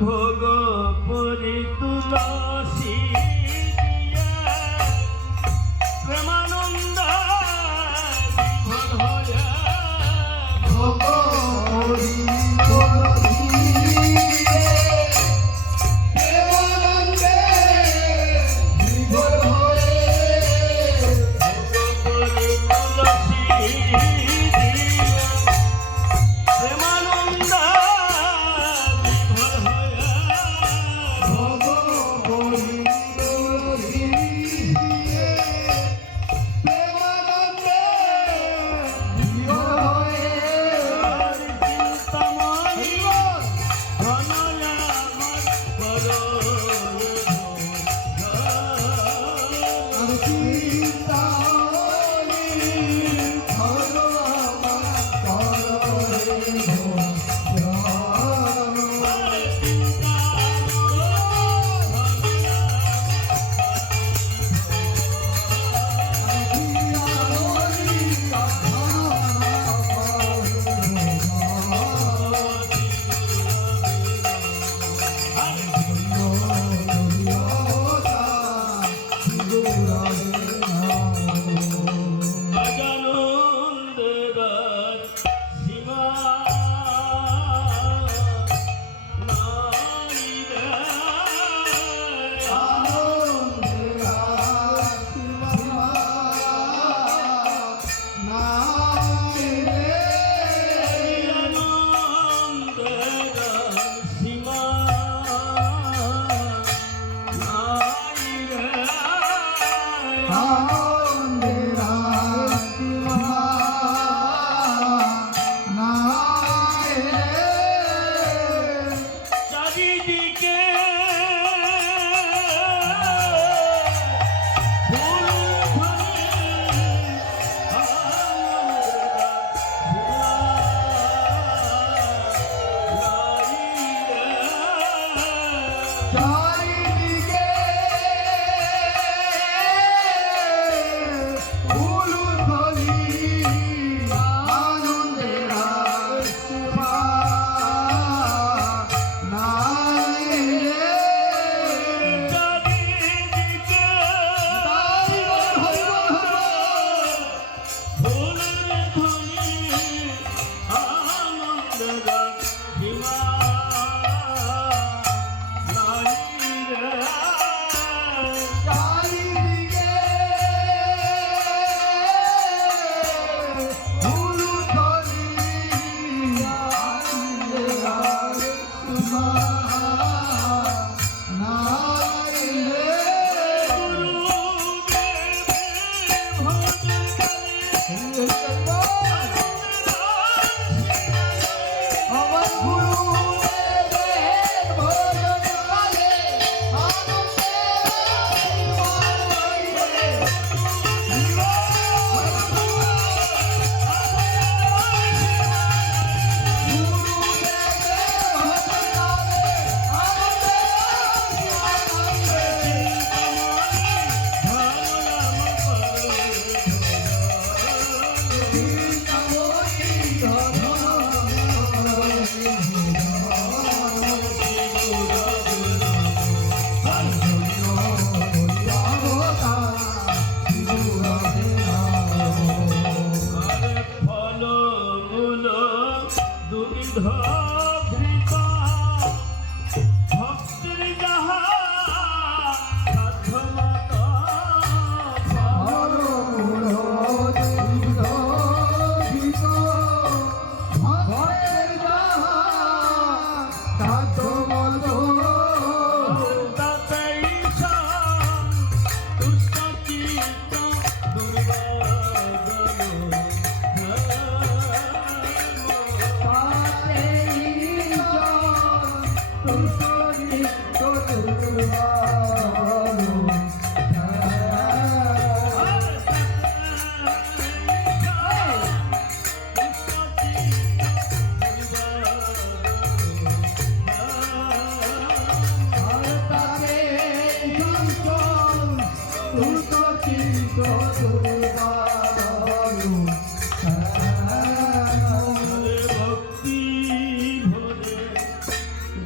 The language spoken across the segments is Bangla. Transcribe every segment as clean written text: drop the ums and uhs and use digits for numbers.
ভোগ পরি তুলসী প্রেমানন্দ বিভোর হয়ে ভোগ পরি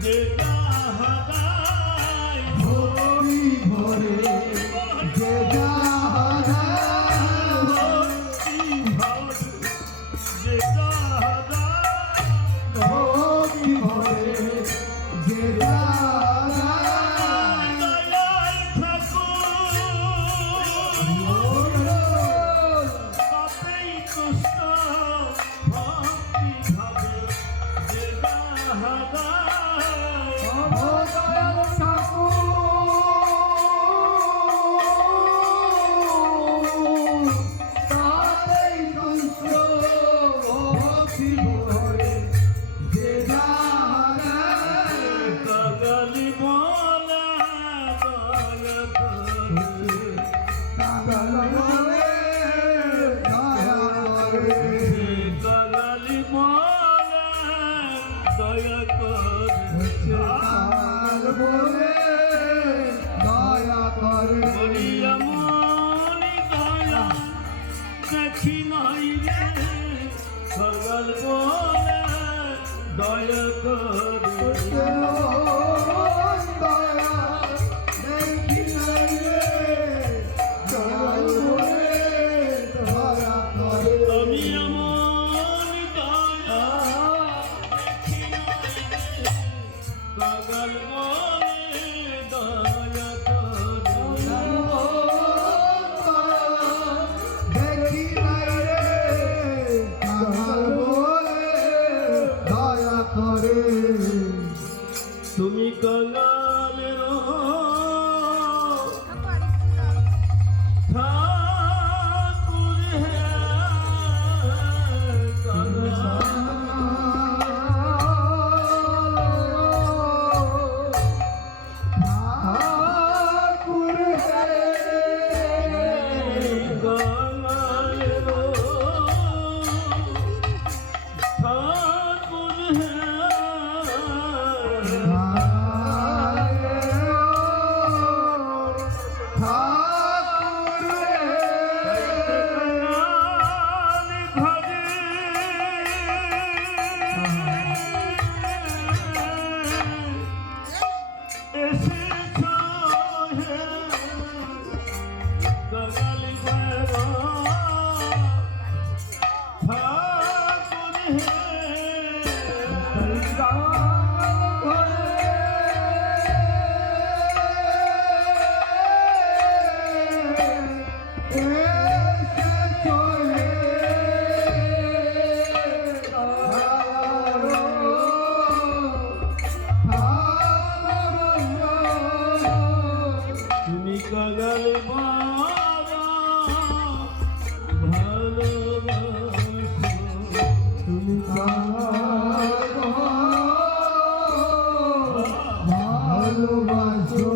Yeah. কাগাল বলে দয়া করে দেখি নাই রে কাঙাল বলে দয়া করে তুমি কাঙালের ঠাকুর হে ঠাকুর হে কাঙালের ঠাকুর হে তুমি কাগাল বাবা ভালোবাসো তুমি ভালোবাসো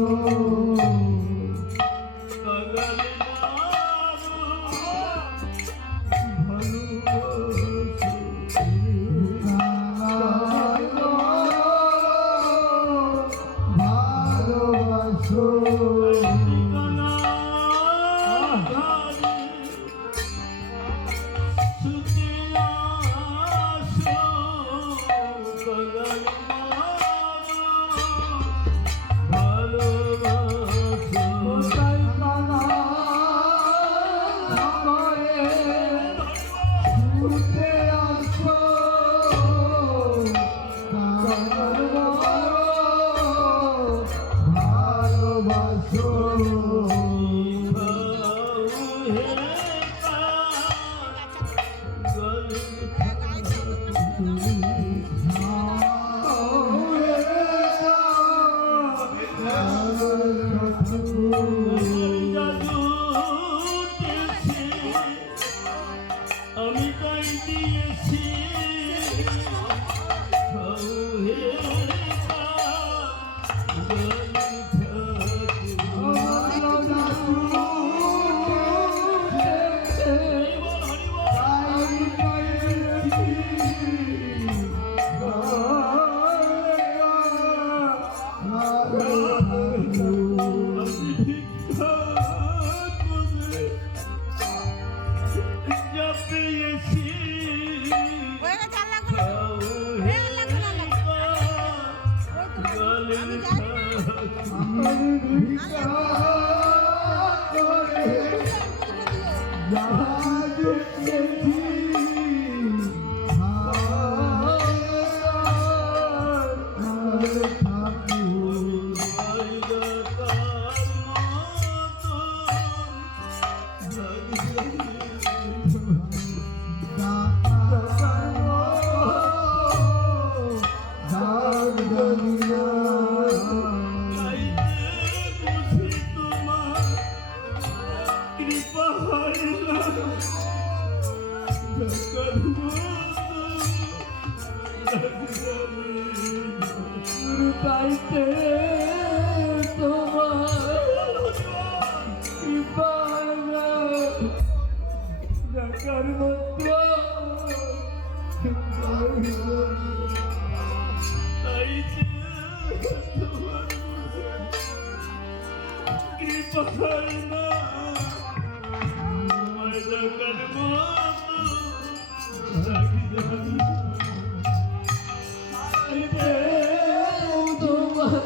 কাগাল বাবা ভালোবাসো আমি তাই দিয়েছি তাইতে তোমার কৃপানা ডাকার মতো তাইতে তোমার কৃপা না আমার ডাকার মতো ডাকি জানি তোমার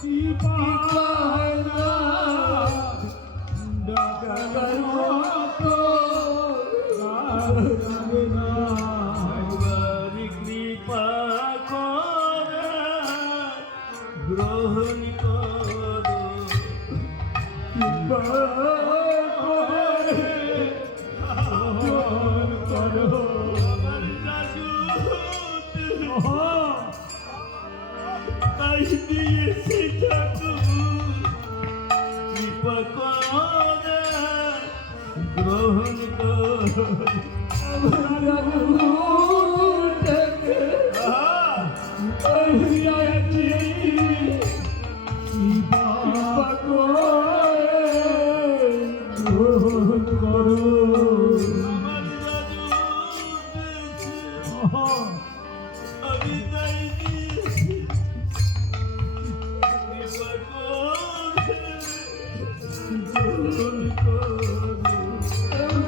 কৃপানা ডাকার মতো কৃপা করে গ্রহণ করো কৃপা করে গ্রহণ করো। আমার জাদু তাই দিয়েছি ঠাকুর কৃপা করে গ্রহণ করো আমার জাদু থেকে আসিয়াছি, কৃপা করে গ্রহণ করো। আমার জাদু আমি তাই দিয়েছি কৃপা করে গ্রহণ করো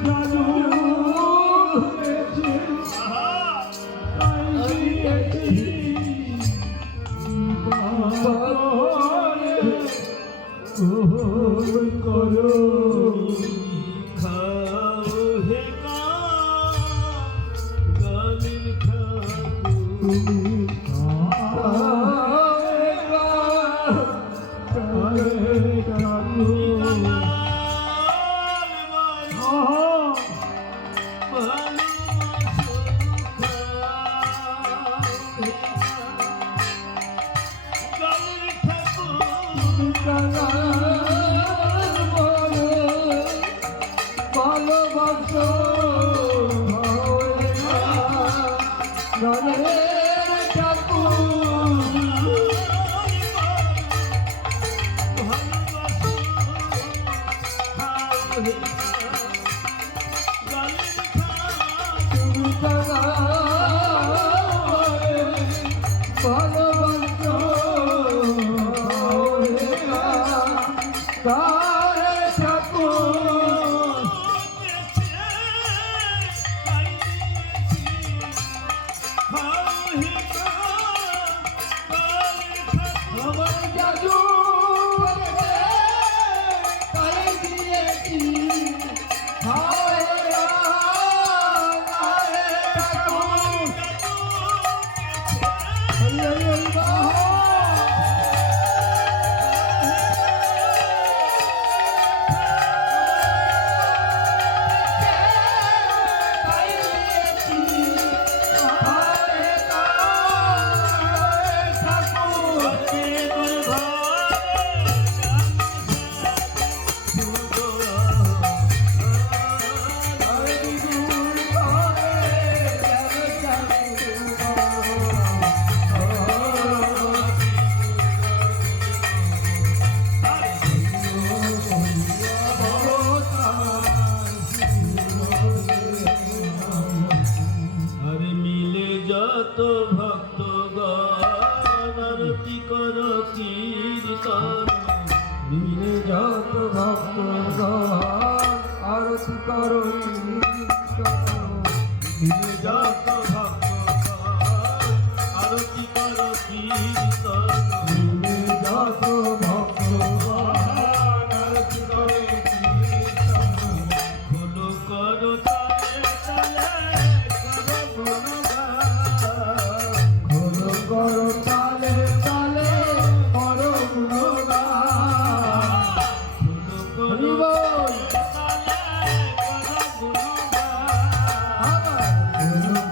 জাদু হয়েছে, আসিয়াছি, কৃপা করে গ্রহণ করো। খাও হে গালির ঠাকুর আরে মিলে যত ভক্ত আরতি কর কীর্তন মিলে যত ভক্ত আরতি করো, মিলে যত ভক্ত আরতি কর কীর্তন মিলে যত ভক্ত আরতি করো, খোলো করো তালে তালে করো গুণগান ঘোর করো তালে তালে করো গুণগান। খোলো করো তালে করো গুণগান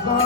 ঘোর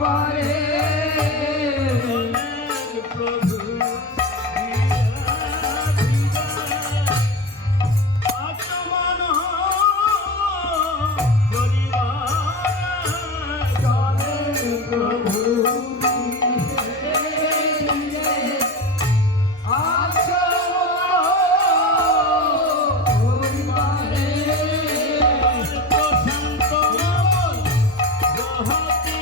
পরিবারে প্রভু আচমন পরিবার চলে প্রভু আছো পরিবারে প্রশান্ত রহতি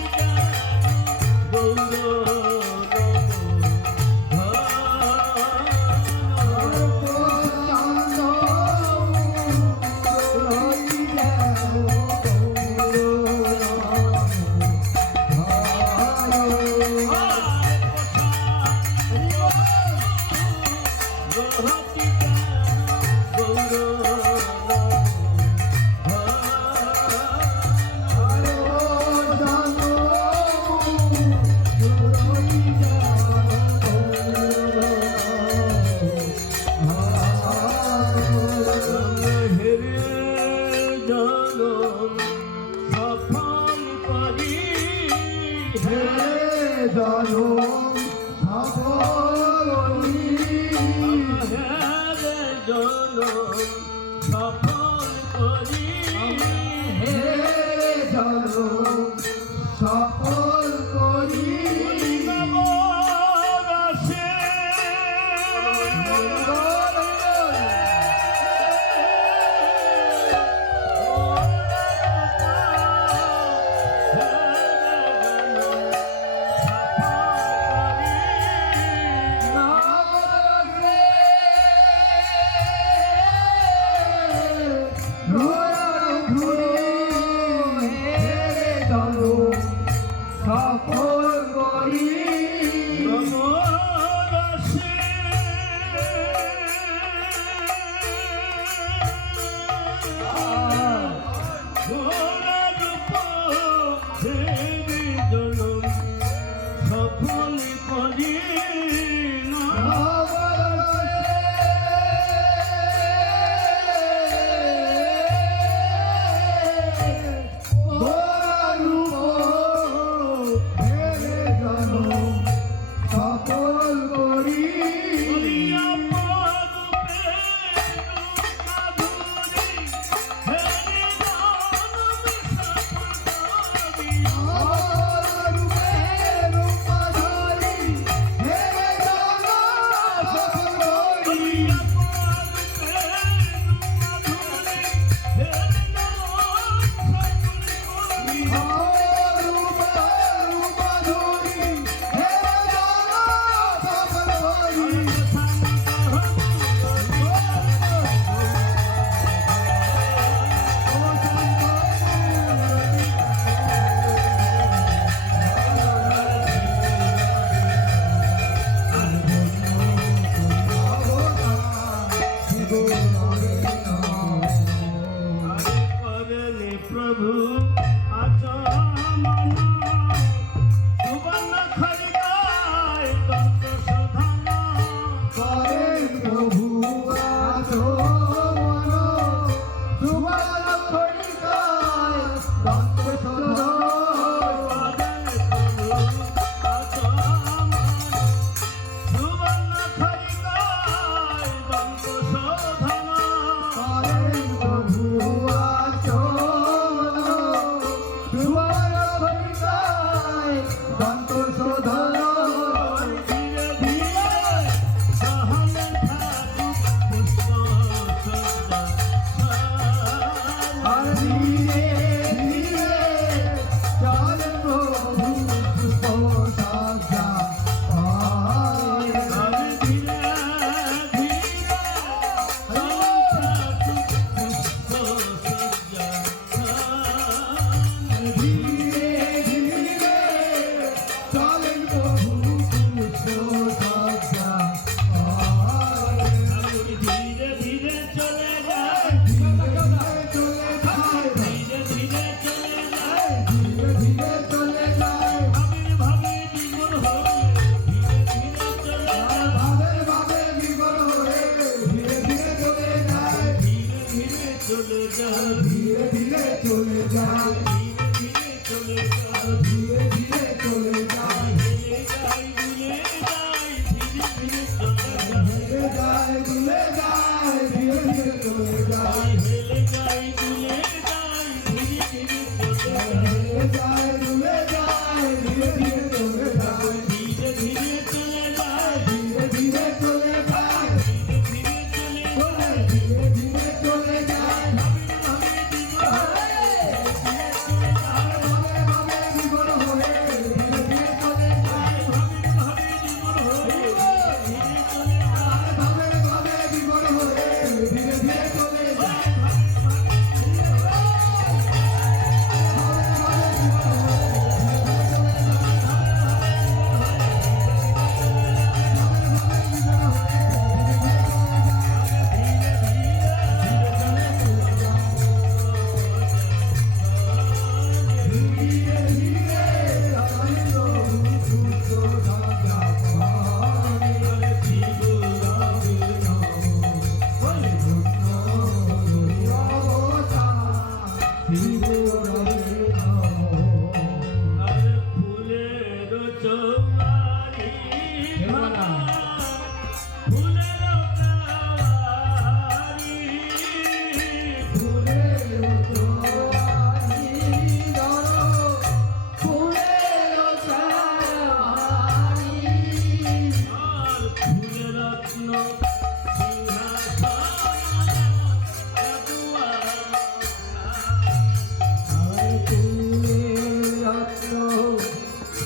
সফল করি হে জানো সফলি সফল করি হে জানো সফল করি নবরসে সফল করি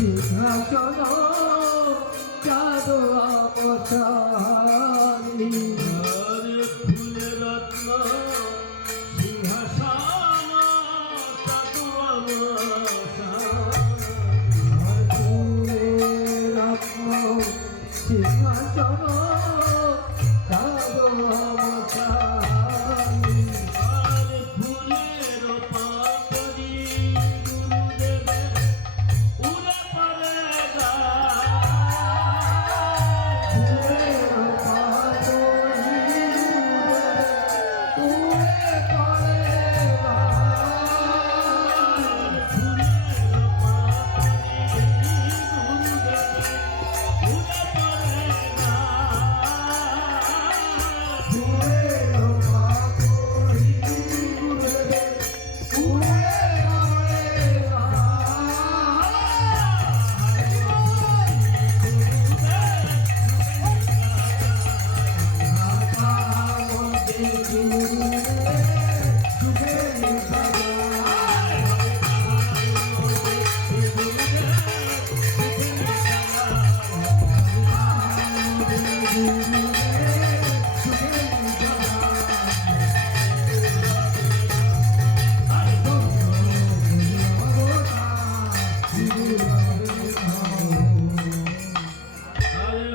সিংহাসন চাঁদো আমসানি আরে ফুলের রত্ন সিংহাসন চাঁদো সিংহাসন চাঁদো আমসানি আরে ফুলের পাপড়ি গুরুদেবে উড়ে পড়ে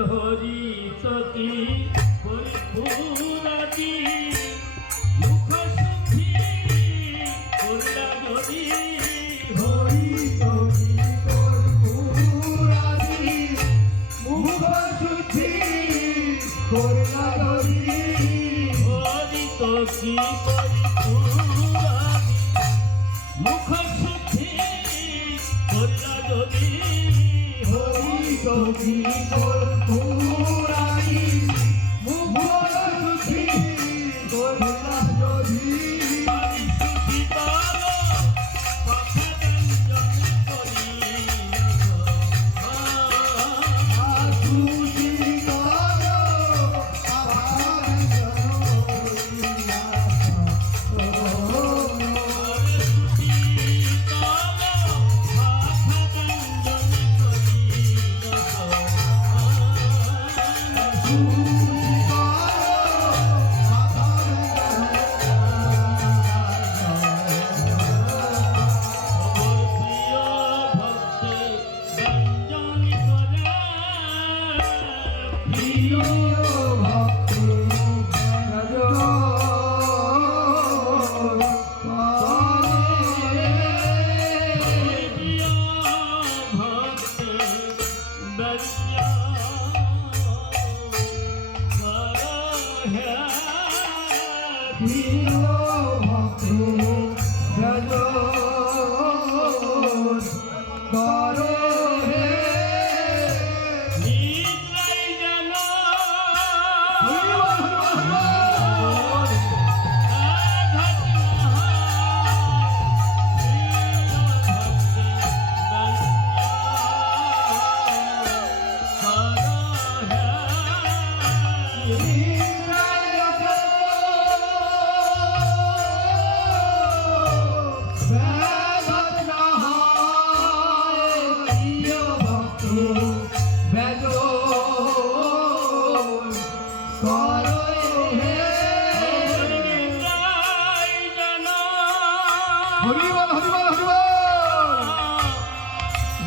হরি সখী পরিপূরতি মুখ সুখী করলা যদি হরি কবি কর্পূরাদি মুখ শুদ্ধি করলা হরি হরি সখী পরিপূরতি মুখ সুখী করলা যদি হরি কবি কর্পূরাদি মুখ শুদ্ধি করলা হরি হরি সুখী বল কথা ব্যঞ্জন করি আতুতি করো আভাঞ্জন প্রিয় ভক্তি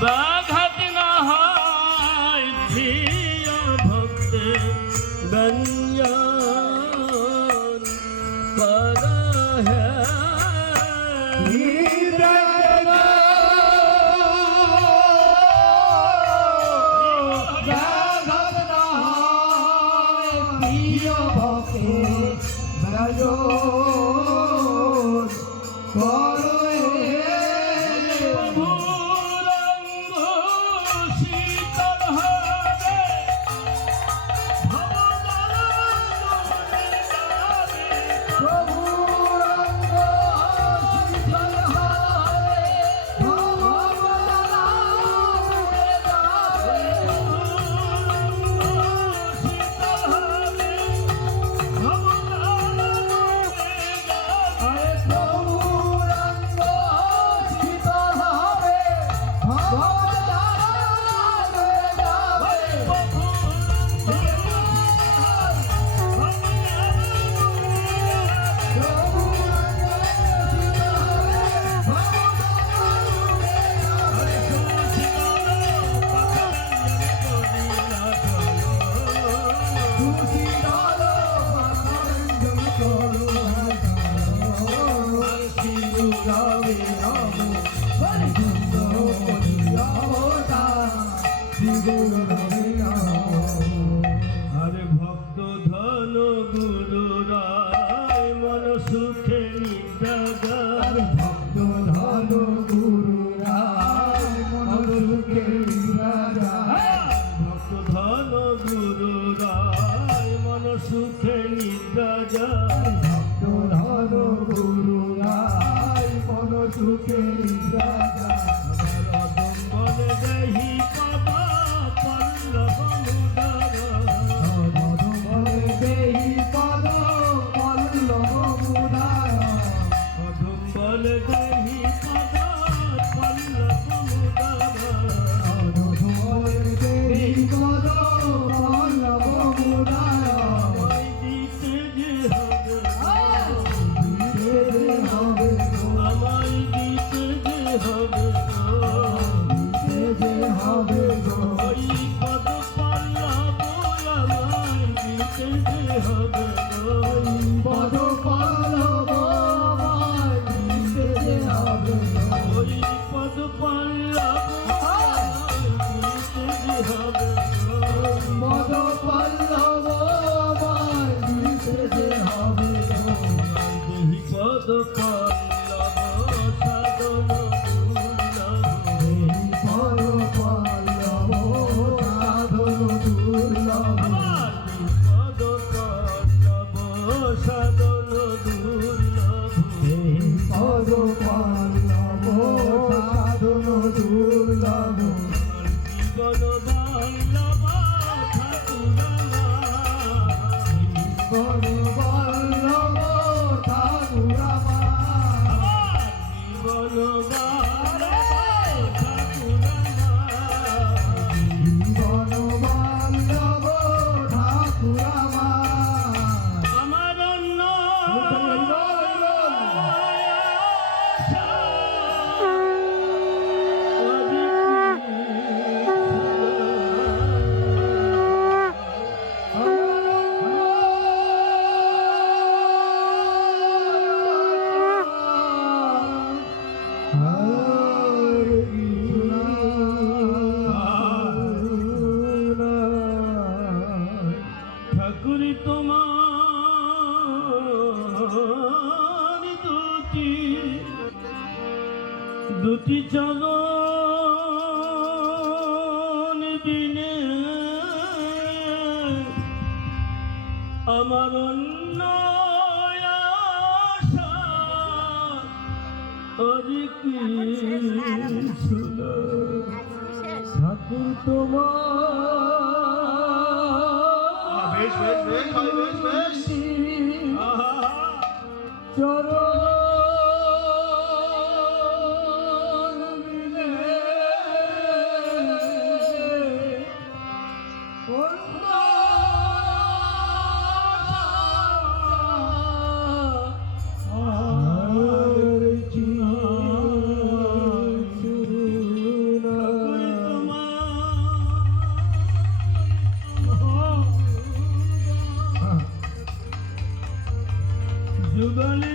ব্যাঘাত না হয় প্রিয় ভক্ত ব্যঞ্জন কর হে ভূরঙ্গ শীতল হবে রবে আরে ভক্ত ধন গুরু রায় মন সুখে নিদ্রাগার ভক্ত ধন গুরু রায় মন সুখে রাজা ভক্ত ধন গুরু রায় মন সুখে নিদ্রাগার ভক্ত ধন গুরু রায় মন সুখে রাজা বলে দেহি পাবা পল্লব মুদার বলে দেহি পদ পল্লব মুদার বলে দেহি পাবা পল্লব মুদার বলে দেহি পদ পল্লব মুদার আমায় দিতে যে হবে দিতে হবে আমায় দিতে যে হবে দিতে হবে ওই পদ পল্লব আমায় দিতে যে হবে পদ পল্লব দিতে হবে ওই পদ পল্লব দিতে যে হবে পদ পল্লব দিতে হবে দেহি পদ পল্লব সাধন দুর্লভ পদ পল্লব সাধন দুর্লভ পদ পল্লব সাধন দুর্লভ পদ পল্লব সাধন দুর্লভ জীবন বাল্লভ ঠাকুর বল্লভ ঠাকুরামা জীবন বাল্লভ ঠাকুর জীবন বল্লভ ঠাকুরামা আমার অন্য ঠাকুর তোমার দুটি চরণ বিনে আমার অন্য আশা হরে কৃষ্ণ ঠাকুর তোমার বেশ বেশ বেশ হয় বেশ বেশ চরণ মিলে অন্য যুগলে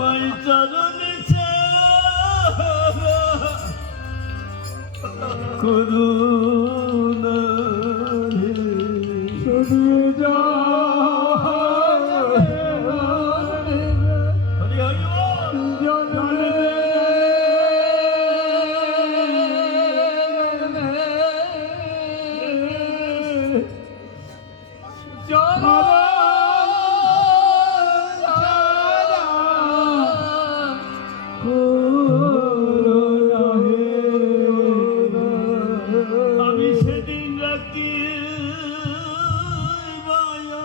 আমায় চরণে করুণা হে শুধু হরি হরি বল। আমি সেদিন রাখি মায়া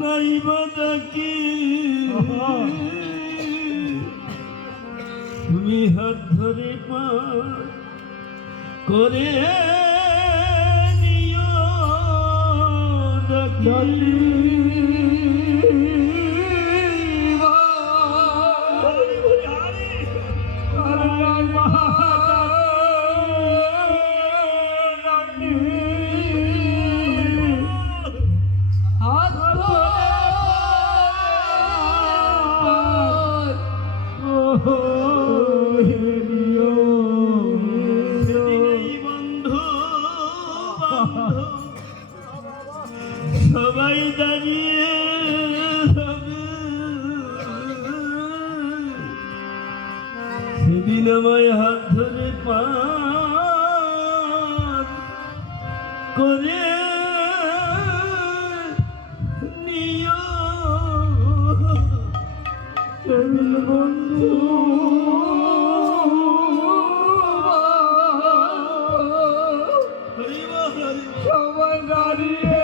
নাই বাদাকি তুমি হাত ধরে পা করে নিও ডাকি সবাই দাঁড়িয়ে সেদিন আমায় হাত ধরে পার করে নিও সেদিন বন্ধু সবাই দাঁড়িয়ে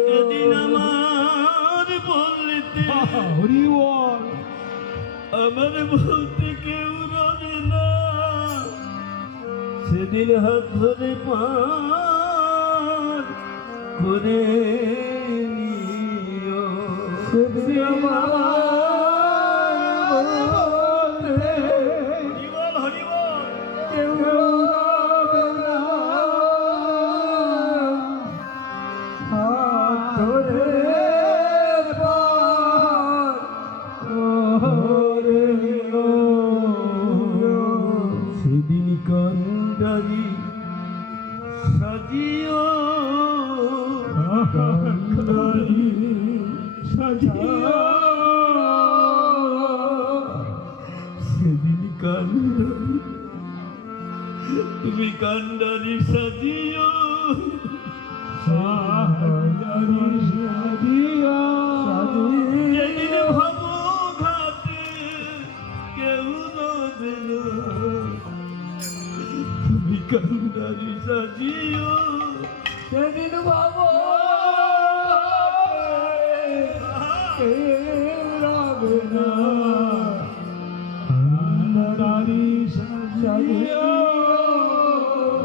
সেদিন আমার বলতে আমার বলতে কেউ রবে না সেদিন হাত ধরে পার করে নিও হরিবল হরিবল সেদিন কন্ডারি সাজিও সেদিন কান্ডারি তুমি কান্ডারি সাজিও যেদিন ভাবো ঘাটে কেউ রবে না তুমি কান্ডারি সাজিও সেদিন বাবু রবে না সাজিয়া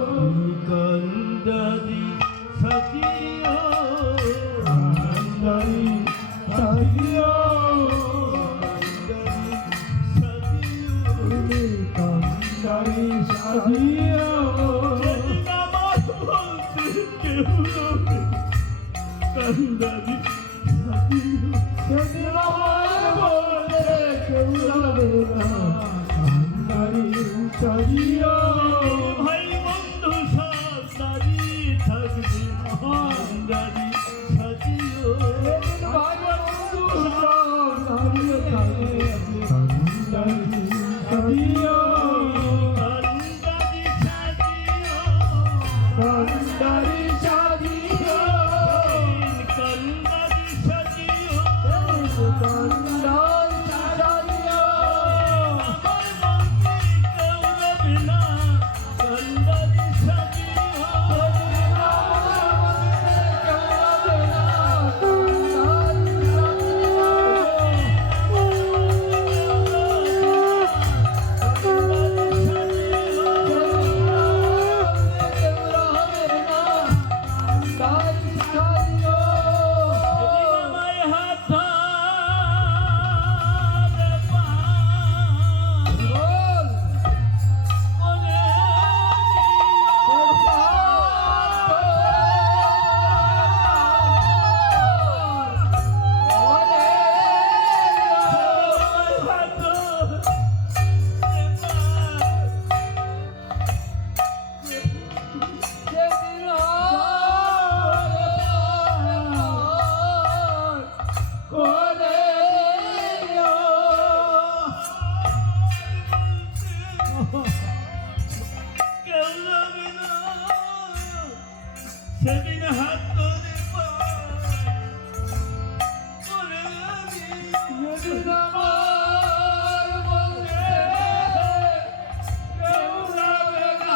তুমি কান্ডারি সাজিও সাজিয়া কান্দারি সাজিয়া যেদিন আমার বলতে কেউ রবে কান্ডারি সাজিও সেদিন আমার বলে কেউ রবে না কান্দারি সাজিয়া ভাই বন্ধু সব দাঁড়িয়ে থাকবে কান্ডারি সাজিও ভাই বন্ধু সব দাঁড়িয়ে থাকবে কান্দারি সাজিয়া কান্দারি সাজিয়া সেদিন হাত ধরে করে যেদিন আমার বলতে কেউ যাবে না,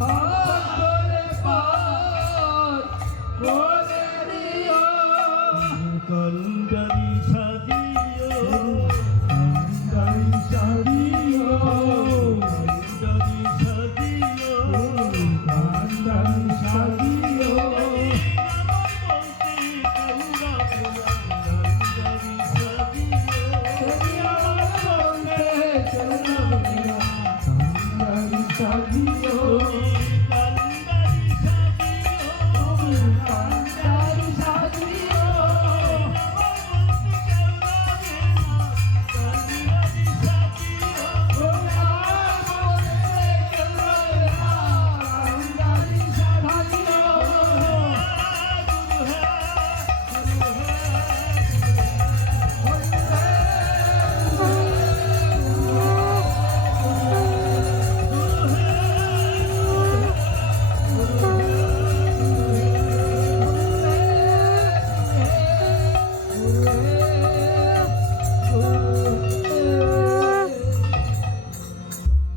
হাত ধরে পার করে দিও। কান্ডারি সাজিও কান্ডারি সাজিও কান্ডারি সাজিও কান্ডারি সাজিও কান্ডারি সাজিও কান্ডারি সাজিও,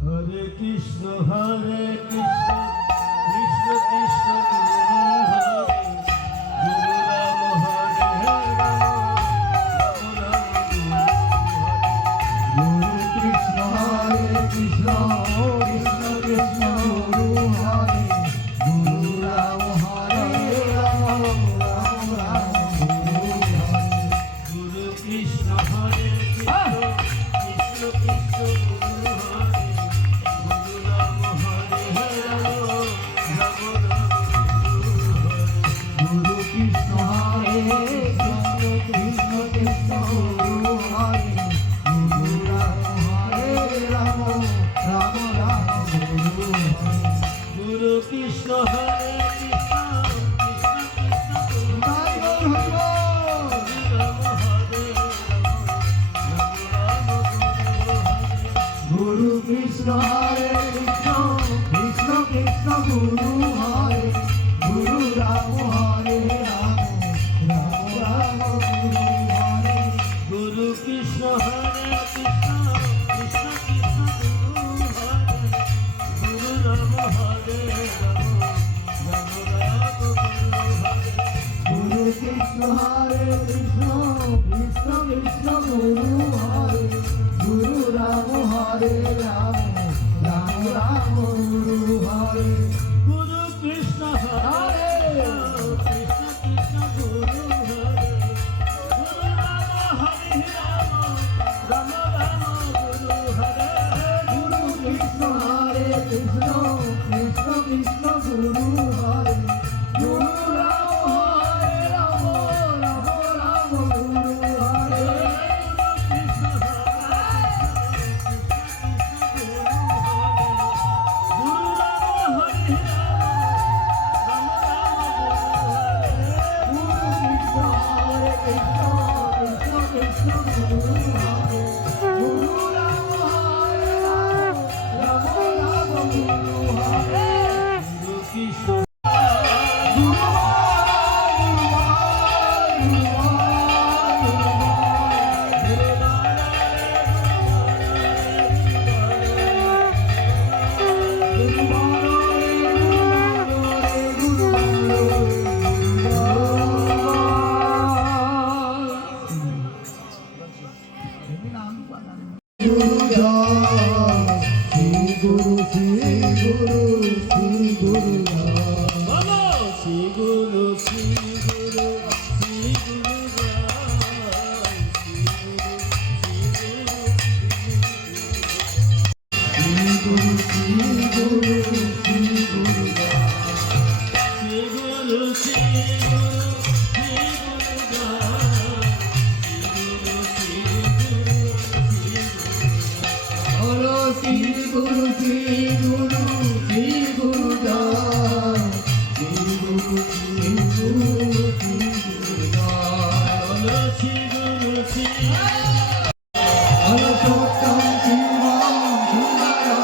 হরে কৃষ্ণ হরে কৃষ্ণ কৃষ্ণ কৃষ্ণ গুরু রাম হরে রাম রাম গুরু কৃষ্ণ হরে কৃষ্ণ কৃষ্ণ কৃষ্ণ গুরু হরে গুরু রাম হরে রাম রাম রাম গুরু হরে গুরু কৃষ্ণ হরে কৃষ্ণ কৃষ্ণ কৃষ্ণ গুরু হরে গুরু রাম হরে রাম রাম রাম গুরু হরে গুরু কৃষ্ণ হরে কৃষ্ণ কৃষ্ণ কৃষ্ণ গুরু হরে গুরু রাম হরে রাম রাম রাম গুরু হরে গুরু কৃষ্ণ হরে কৃষ্ণ কৃষ্ণ কৃষ্ণ গুরু তাই বল হরি বল। রাম হরে রাম রাম গুরু হরে গুরু কৃষ্ণ হরে কৃষ্ণ কৃষ্ণ কৃষ্ণ গুরু হরে গুরু রাম হরে রাম রাম রাম গুরু হরে গুরু কৃষ্ণ হরে কৃষ্ণ কৃষ্ণ কৃষ্ণ গুরু হরে গুরু রাম হরে রাম রাম রাম গুরু হরে গুরু কৃষ্ণ হরে কৃষ্ণ কৃষ্ণ কৃষ্ণ গুরু হরে গুরু রাম হরে রাম রাম রাম গুরু হরে গুরু কৃষ্ণ হরে কৃষ্ণ কৃষ্ণ গুরু হরে গুরু রাম হরে রাম রাম রাম গুরু হরে গুরু কৃষ্ণ হরে কৃষ্ণ কৃষ্ণ কৃষ্ণ গুরু হরে গুরু রাম হরে রাম রাম রাম গুরু হরে গুরু কৃষ্ণ হরে কৃষ্ণ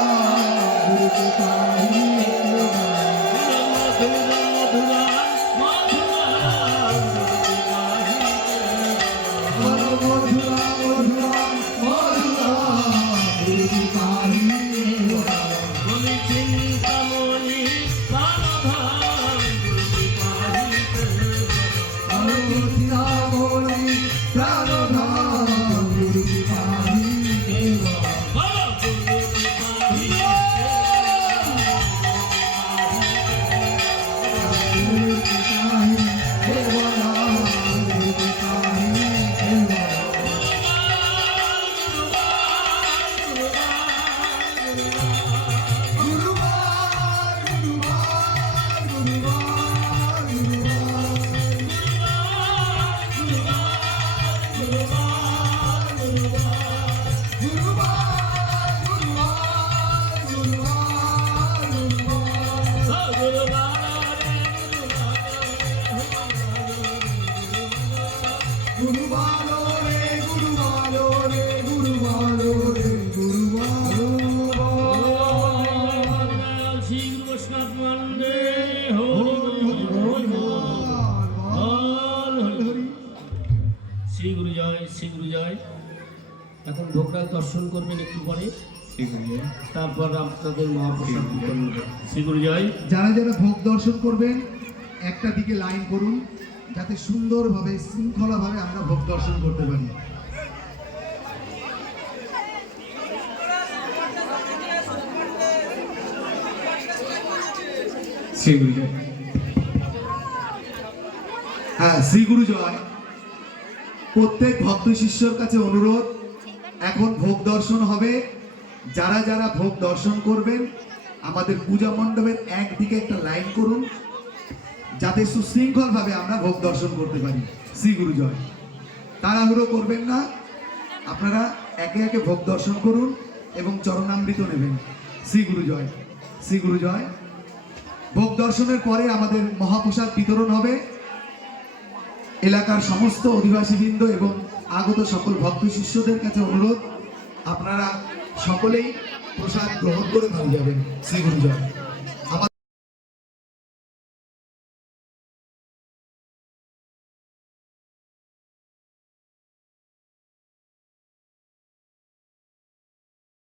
কৃষ্ণ কৃষ্ণ গুরু হরে গুরু রাম হরে রাম রাম রাম গুরু হরে এখন ভোগরাজ দর্শন করবেন একটু পরে, তারপর আপনাদের মহাপ্রসাদ বিতরণ হবে। শ্রী গুরু জয়। যারা যারা ভোগ দর্শন করবেন একটা দিকে লাইন করুন, যাতে সুন্দরভাবে শৃঙ্খলাভাবে আমরা ভোগ দর্শন করতে পারি। শ্রী গুরু জয়। হ্যাঁ, শ্রী গুরু জয়। প্রত্যেক ভক্ত শিষ্যর কাছে অনুরোধ, এখন ভোগ দর্শন হবে। যারা যারা ভোগ দর্শন করবেন আমাদের পূজা মণ্ডপের একদিকে একটা লাইন করুন, যাতে সুশৃঙ্খলভাবে আমরা ভোগ দর্শন করতে পারি। শ্রী গুরু জয়। তাড়াহুড়ো করবেন না, আপনারা একে একে ভোগ দর্শন করুন এবং চরণামৃত নেবেন। শ্রী গুরু জয়। শ্রী গুরু জয়। ভোগ দর্শনের পরে আমাদের মহাপ্রসাদ বিতরণ হবে। এলাকার সমস্ত অধিবাসীবৃন্দ এবং আগত সকল ভক্ত শিষ্যদের কাছে অনুরোধ, আপনারা সকলেই প্রসাদ গ্রহণ করে ভালো যাবেন। শ্রী গুরু জয়।